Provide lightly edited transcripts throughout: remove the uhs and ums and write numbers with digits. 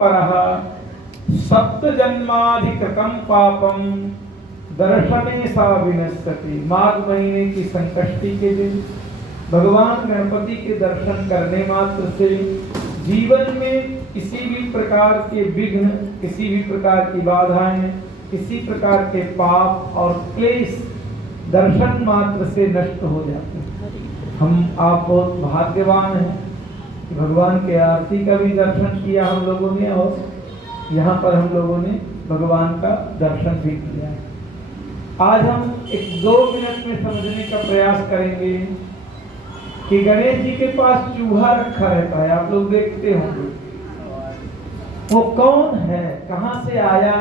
परः सप्तजन्माधिकृतं पापम दर्शने सा विनश्यति। माघ महीने की संकष्टी के दिन भगवान गणपति के दर्शन करने मात्र से जीवन में किसी भी प्रकार के विघ्न, किसी भी प्रकार की बाधाएं, किसी प्रकार के पाप और क्लेश दर्शन मात्र से नष्ट हो जाते हैं। हम आप बहुत भाग्यवान हैं कि भगवान के आरती का भी दर्शन किया हम लोगों ने, और यहाँ पर हम लोगों ने भगवान का दर्शन भी किया है। आज हम 1-2 मिनट में समझने का प्रयास करेंगे कि गणेश जी के पास चूहा रखा रहता है, आप लोग देखते होंगे। वो कौन है, कहाँ से आया,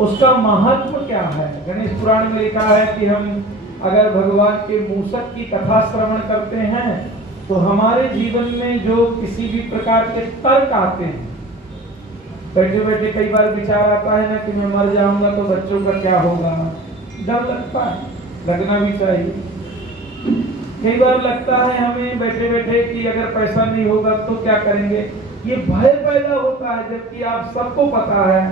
उसका महत्व क्या है। गणेश पुराण में लिखा है कि हम अगर भगवान के मूषक की कथा श्रवण करते हैं तो हमारे जीवन में जो किसी भी प्रकार के तर्क आते हैं, बैठे बैठे कई बार विचार आता है ना कि मैं मर जाऊंगा तो बच्चों का क्या होगा, डर लगता है, लगना भी चाहिए। कई बार लगता है हमें बैठे बैठे कि अगर पैसा नहीं होगा तो क्या करेंगे, ये भय पैदा होता है। जबकि आप सबको पता है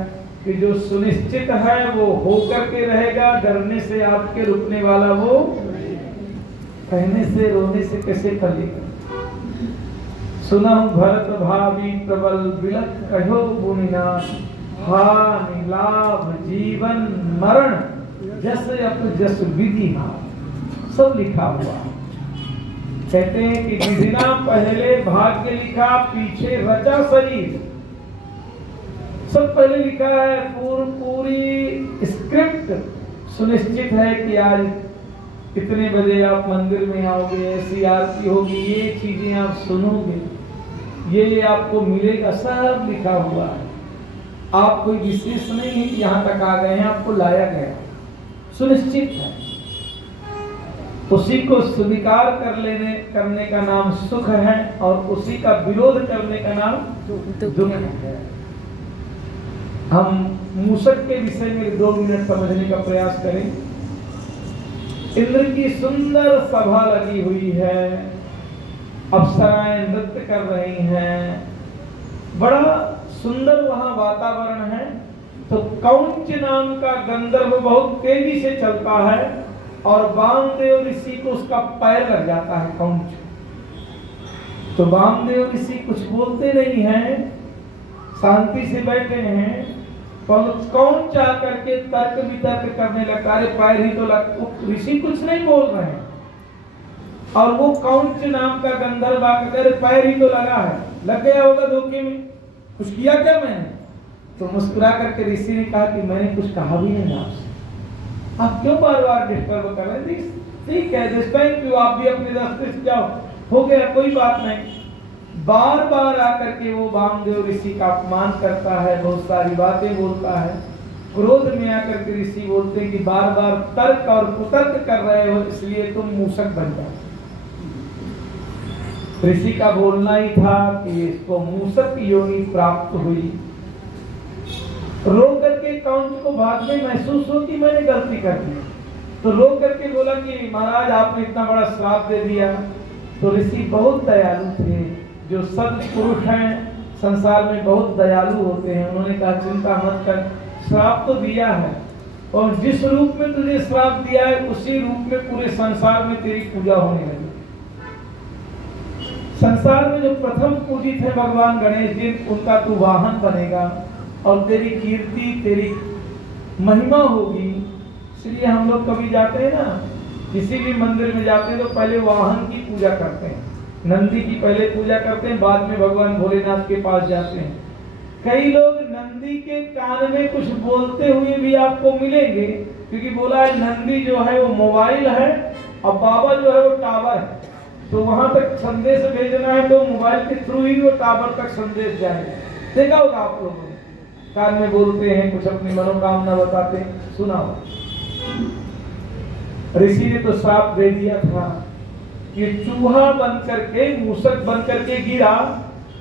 कि जो सुनिश्चित है वो होकर के रहेगा, डरने से आपके रुकने वाला वो, कहने से रोने से कैसे फलेगा। सुनहु भरत भावी प्रबल बिलख कहो गुणिनाश, हानि लाभ जीवन मरण जस अप जस विधि नाम, सब लिखा हुआ। कहते हैं कि विधिना पहले भाग्य लिखा, पीछे रचा शरीर, सब पहले लिखा है। पूरी स्क्रिप्ट सुनिश्चित है कि आज कितने बजे आप मंदिर में आओगे, ऐसी आरती होगी, ये चीजें आप सुनोगे, ये आपको मिलेगा, सब लिखा हुआ है। आप कोई विशेष नहीं है कि यहाँ तक आ गए हैं, आपको लाया गया, सुनिश्चित है। उसी को स्वीकार करने का नाम सुख है, और उसी का विरोध करने का नाम दुख है। हम मूषक के विषय में 2 मिनट समझने का प्रयास करें। इंद्र की सुंदर सभा लगी हुई है, अप्सराएं नृत्य कर रही हैं, बड़ा सुंदर वहां वातावरण है। तो कौंच नाम का गंधर्व बहुत तेजी से चलता है और वामदेव ऋषि को उसका पैर लग जाता है, कौंच। तो वामदेव ऋषि कुछ बोलते नहीं हैं, शांति से बैठे हैं, और कौंच आकर के तर्क वितर्क करने लगता है, पैर ही तो लग, ऋषि कुछ नहीं बोल रहे हैं, और वो कौंच नाम का गंधर्व आकर पैर ही तो लगा है, लग गया होगा धोखे में, कुछ किया क्या मैंने। तो मुस्कुरा करके ऋषि ने कहा कि मैंने कुछ कहा भी नहीं आपसे, आप क्यों बार बार डिस्टर्ब कर रहे हैं। ठीक है, दिस टाइम क्यों, आप भी अपने रास्ते से जाओ, हो गया, कोई बात नहीं। बार बार आकर के वो वामदेव ऋषि का अपमान करता है, बहुत सारी बातें बोलता है। क्रोध में आकर के ऋषि बोलते हैं कि बार बार तर्क और कुतर्क कर रहे हो, इसलिए तुम मूषक बन जाओ। ऋषि का बोलना ही था कि इसको मूषक की योनि प्राप्त हुई। रो करके कौंच को बाद में महसूस हो कि मैंने गलती कर दी, तो रो करके बोला कि महाराज आपने इतना बड़ा श्राप दे दिया। तो ऋषि बहुत दयालु थे, जो सत्पुरुष हैं संसार में बहुत दयालु होते हैं। उन्होंने कहा चिंता मत कर, श्राप तो दिया है, और जिस रूप में तुझे श्राप दिया है उसी रूप में पूरे संसार में तेरी पूजा होने लगी। संसार में जो प्रथम पूजित है भगवान गणेश जी, उनका तू वाहन बनेगा, और तेरी कीर्ति, तेरी महिमा होगी। इसलिए हम लोग कभी जाते हैं ना, किसी भी मंदिर में जाते हैं तो पहले वाहन की पूजा करते हैं, नंदी की पहले पूजा करते हैं, बाद में भगवान भोलेनाथ के पास जाते हैं। कई लोग नंदी के कान में कुछ बोलते हुए भी आपको मिलेंगे, क्योंकि बोला है नंदी जो है वो मोबाइल है और बाबा जो है वो टावर है। तो वहां तक संदेश भेजना है तो मोबाइल के थ्रू ही वो टावर तक संदेश जाएगा। देखा होगा आप लोगों ने, कान में बोलते हैं, कुछ अपनी मनोकामना बताते हैं, सुना हो। ऋषि ने तो श्राप दे दिया था कि चूहा बन करके, मूषक बन करके गिरा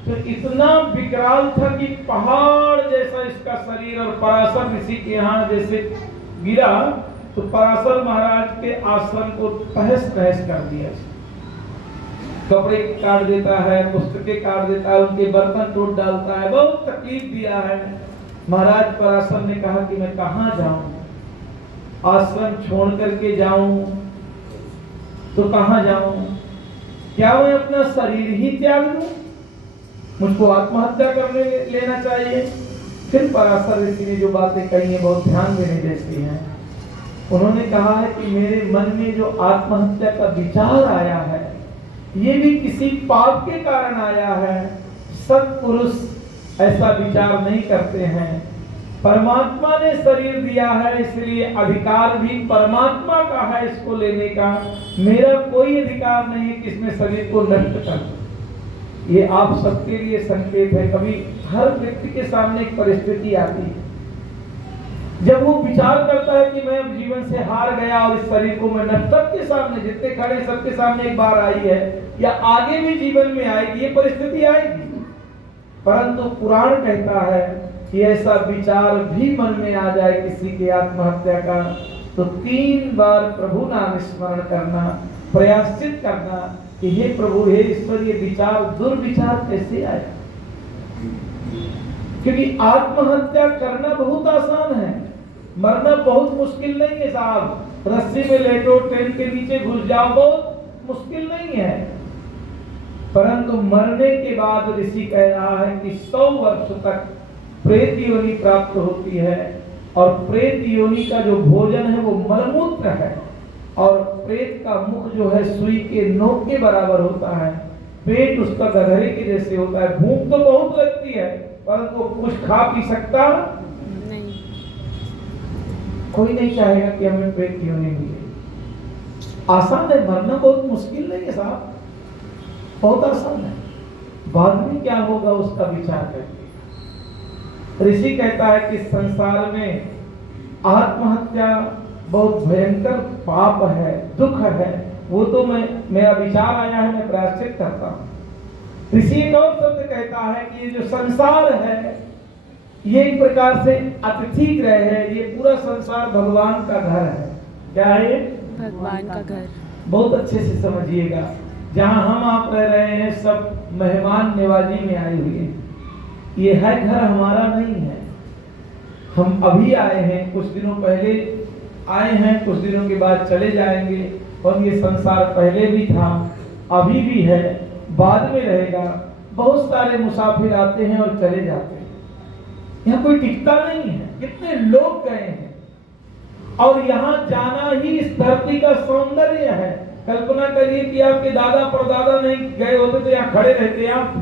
तो इतना विकराल था कि पहाड़ जैसा इसका शरीर, और पराशर ऋषि के यहाँ जैसे गिरा तो पराशर महाराज के आश्रम को तहस नहस कर दिया। कपड़े काट देता है, पुस्तकें काट देता है, उनके बर्तन तोड़ डालता है, बहुत तकलीफ दिया है। महाराज पराशर ने कहा कि मैं कहाँ जाऊं, आश्रम छोड़ करके जाऊं तो कहाँ जाऊं, क्या मैं अपना शरीर ही त्याग दूं, मुझको आत्महत्या करने लेना चाहिए। फिर पराशर ऋषि ने जो बातें कही हैं बहुत ध्यान देने जैसी हैं। उन्होंने कहा है कि मेरे मन में जो आत्महत्या का विचार आया है ये भी किसी पाप के कारण आया है। सत्पुरुष ऐसा विचार नहीं करते हैं। परमात्मा ने शरीर दिया है इसलिए अधिकार भी परमात्मा का है इसको लेने का। मेरा कोई अधिकार नहीं है कि इसमें शरीर को नष्ट कर। ये आप सबके लिए संकेत है। कभी हर व्यक्ति के सामने एक परिस्थिति आती है जब वो विचार करता है कि मैं अब जीवन से हार गया और इस शरीर को मैं नष्ट, सबके सामने जितने खड़े सबके सामने एक बार आई है या आगे भी जीवन में आएगी, ये परिस्थिति आएगी। परंतु पुराण कहता है कि ऐसा विचार भी मन में आ जाए किसी के आत्महत्या का तो 3 बार प्रभु नाम स्मरण करना, प्रयाश्चित करना कि हे प्रभु हे ईश्वर ये विचार दुर्विचार कैसे आए। क्योंकि आत्महत्या करना बहुत आसान है, मरना बहुत मुश्किल नहीं है साहब। रस्सी में लेटो, ट्रेन के नीचे घुस जाओ, बहुत मुश्किल नहीं है। परंतु मरने के बाद ऋषि कह रहा है कि 100 वर्ष तक प्रेत योनि प्राप्त होती है और प्रेत योनि का जो भोजन है वो मलमूत्र है और प्रेत का मुख जो है सुई के नोक के बराबर होता है, पेट उसका गधे के जैसे होता है। भूख तो बहुत लगती है परंतु कुछ खा पी सकता नहीं। कोई नहीं चाहेगा कि हमें प्रेत योनि मिले। आसान है, मरना बहुत मुश्किल नहीं है साहब, बहुत आसान है। बाद में क्या होगा उसका विचार करके ऋषि कहता है कि संसार में आत्महत्या बहुत भयंकर पाप है, दुख है। वो तो मेरा विचार आया है, मैं प्रायश्चित करता हूँ। ऋषि एक और शब्द कहता है कि ये जो संसार है ये एक प्रकार से अतिथि ग्रह है। ये पूरा संसार भगवान का घर है। क्या है? भगवान का घर। बहुत अच्छे से समझिएगा। जहाँ हम आप रह रहे हैं सब मेहमान नवाजी में आए हुए हैं। ये है घर हमारा नहीं है। हम अभी आए हैं, कुछ दिनों पहले आए हैं, कुछ दिनों के बाद चले जाएंगे। और ये संसार पहले भी था, अभी भी है, बाद में रहेगा। बहुत सारे मुसाफिर आते हैं और चले जाते हैं। यहाँ कोई टिकता नहीं है। कितने लोग गए हैं और यहाँ जाना ही इस धरती का सौंदर्य है। कल्पना करिए कि आपके दादा परदादा नहीं गए होते तो यहाँ खड़े रहते आप।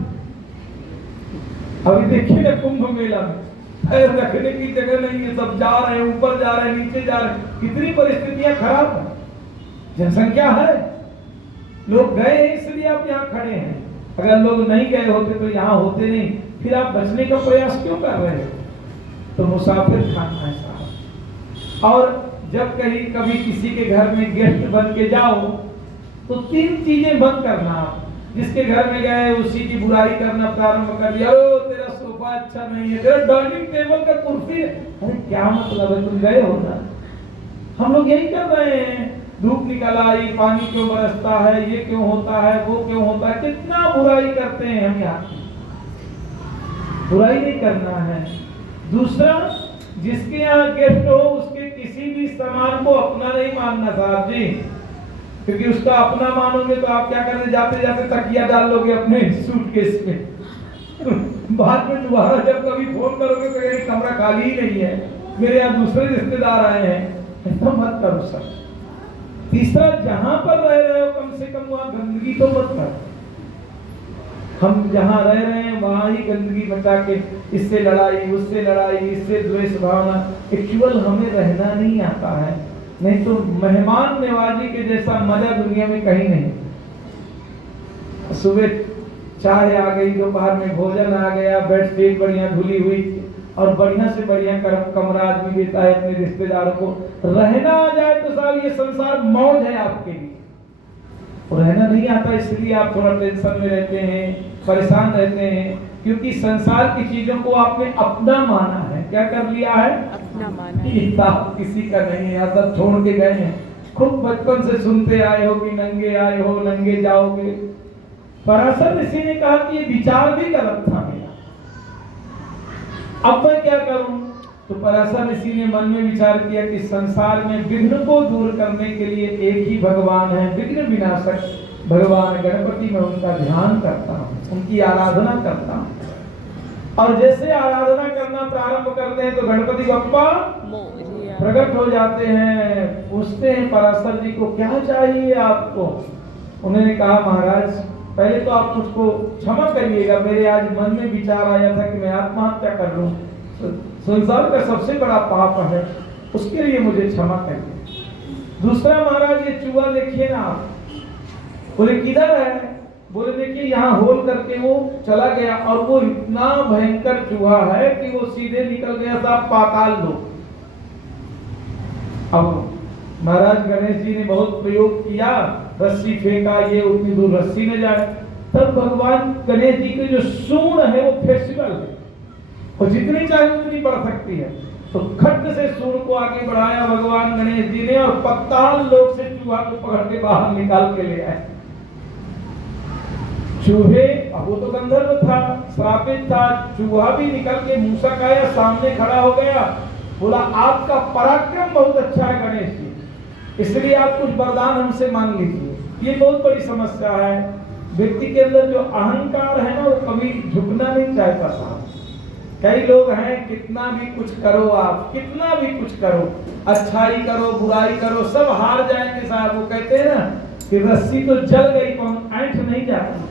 अभी देखिए ना कुंभ मेला में पैर रखने की जगह नहीं है, सब जा रहे हैं, ऊपर जा रहे हैं, नीचे जा रहे हैं। कितनी परिस्थितियां खराब है, जनसंख्या है, लोग गए हैं इसलिए आप यहाँ खड़े हैं। अगर लोग नहीं गए होते तो यहाँ होते नहीं। फिर आप बचने का प्रयास क्यों कर रहे हो? तो मुसाफिर खाना है साहब। और जब कहीं कभी किसी के घर में गेस्ट बन के जाओ तो 3 चीजें मत करना। आप जिसके घर में गए उसी की बुराई करना प्रारंभ कर दिया। ओ तेरा सोफा अच्छा नहीं है, तेरा डाइनिंग टेबल का कुर्सी है। अरे क्या मतलब है, तुम गए हो ना। हम लोग यही कर रहे हैं। धूप निकल आई, पानी क्यों बरसता है, ये क्यों होता है, वो क्यों होता है। कितना बुराई करते हैं हम यहाँ। बुराई नहीं करना है। दूसरा, जिसके यहाँ गेस्ट हो उसके किसी भी सामान को अपना नहीं मानना साहब जी। क्योंकि उसका अपना मानोगे तो आप क्या करने जाते जाते तकिया डाल लोगे अपने सूटकेस में। बाद में दोबारा जब कभी फोन करोगे तो ये कमरा खाली ही नहीं है, मेरे यहाँ दूसरे रिश्तेदार आए हैं। ऐसा मत करो सर। तीसरा, जहां पर रह रहे हो कम से कम वहां गंदगी तो मत करो। हम जहां रह रहे हैं वहां ही गंदगी बचा के इससे लड़ाई, उससे लड़ाई, इससे द्वेष भावना। एक्चुअल हमें रहना नहीं आता है। नहीं तो मेहमान नवाजी के जैसा मजा दुनिया में कहीं नहीं। सुबह चाय आ गई, दोपहर में भोजन आ गया, बेडशीट बढ़िया धुली हुई और बढ़िया से बढ़िया कमरा आदमी देता है अपने रिश्तेदारों को। रहना आ जाए तो साहब ये संसार मौज है आपके लिए। रहना नहीं आता इसलिए आप थोड़ा टेंशन में रहते हैं, परेशान रहते हैं। क्योंकि संसार की चीजों को आपने अपना माना है। क्या कर लिया है? अपना माना है। हिसाब किसी का नहीं है। यहाँ सब छोड़ के गए हैं। खूब बचपन से सुनते आए हो कि नंगे आए हो नंगे जाओगे। पराशर ऋषि ने कहा कि ये विचार भी गलत था मेरा, अब मैं क्या करूं? तो पराशर ऋषि ने मन में विचार किया कि संसार में विघ्न को दूर करने के लिए एक ही भगवान है, विघ्न विनाशक भगवान गणपति। में उनका ध्यान करता हूं, उनकी आराधना करता हूं। और जैसे आराधना करना प्रारंभ करते हैं तो गणपति बप्पा मोरिया। प्रकट हो जाते हैं। पूछते हैं पराशर जी को, क्या चाहिए आपको? उन्होंने कहा, महाराज पहले तो आप मुझको क्षमा करिएगा, मेरे आज मन में विचार आया था कि मैं आत्महत्या कर लूं। संसार का सबसे बड़ा पाप है, उसके लिए मुझे क्षमा करिए। दूसरा, महाराज ये चूहा देखिए ना आप। बोले किधर है? बोले देखिए यहाँ होल करके वो चला गया, और वो इतना भयंकर चूहा है कि वो सीधे निकल गया था पाताल लोक। अब महाराज गणेश जी ने बहुत प्रयोग किया, रस्सी फेंका, ये उतनी दूर रस्सी न जाए। तब भगवान गणेश जी की जो सूंड है वो फ्लेक्सिबल है, वो जितनी चाहे उतनी बढ़ सकती है। तो खड्ड से सूंड को आगे बढ़ाया भगवान गणेश जी ने, और पाताल लोक से चूहा को पकड़ के बाहर निकाल के ले आए। चूहे, वो तो गंधर्व था, श्रापित था, चूहा भी निकल के मूसक आया, सामने खड़ा हो गया। बोला, आपका पराक्रम बहुत अच्छा है गणेश जी, इसलिए आप कुछ वरदान हमसे मांग लीजिए। ये बहुत बड़ी समस्या है, व्यक्ति के अंदर जो अहंकार है ना, वो कभी झुकना नहीं चाहता था। कई लोग हैं, कितना भी कुछ करो आप, कितना भी कुछ करो, अच्छाई करो, बुराई करो, सब हार जाएंगे साहब। वो कहते हैं ना कि रस्सी तो जल गई, कौन ऐंठ नहीं जाती।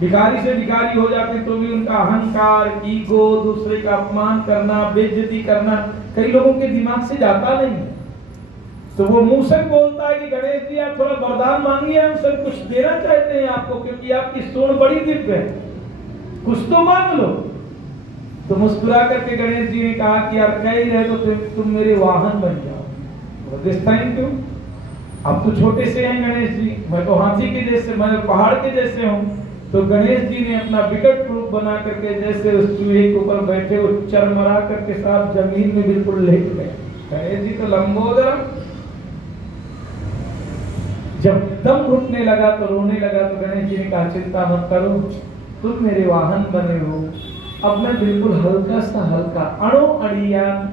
भिखारी से भिखारी हो जाते तो भी उनका अहंकार, ईगो, दूसरे का अपमान करना, बेइज्जती करना कई लोगों के दिमाग से जाता नहीं। तो वो मूसक बोलता है कि गणेश जी आप थोड़ा वरदान मांगिए, हम सब कुछ देना चाहते हैं आपको, क्योंकि आपकी सूंड बड़ी दिव्य है, कुछ तो मांग लो। तो मुस्कुरा करके गणेश जी ने कहा कि यार कह ही रहे तो तुम मेरे वाहन बन जाओ। दिस टाइम क्यों? अब तो छोटे से हैं गणेश जी, मैं तो हाथी के जैसे, मैं पहाड़ के जैसे हूँ। तो गणेश जी ने अपना विकट रूप बना करके जैसे उस चूहे के ऊपर बैठे, वो चरमरा करके साथ जमीन में बिल्कुल लेट गए। गणेश जी तो लंबोदर, जब दम घुटने लगा तो रोने लगा, तो गणेश जी ने कहा, चिंता मत करो, तुम मेरे वाहन बने हो। अब मैं बिल्कुल हल्का सा हल्का, अणो अड़ियान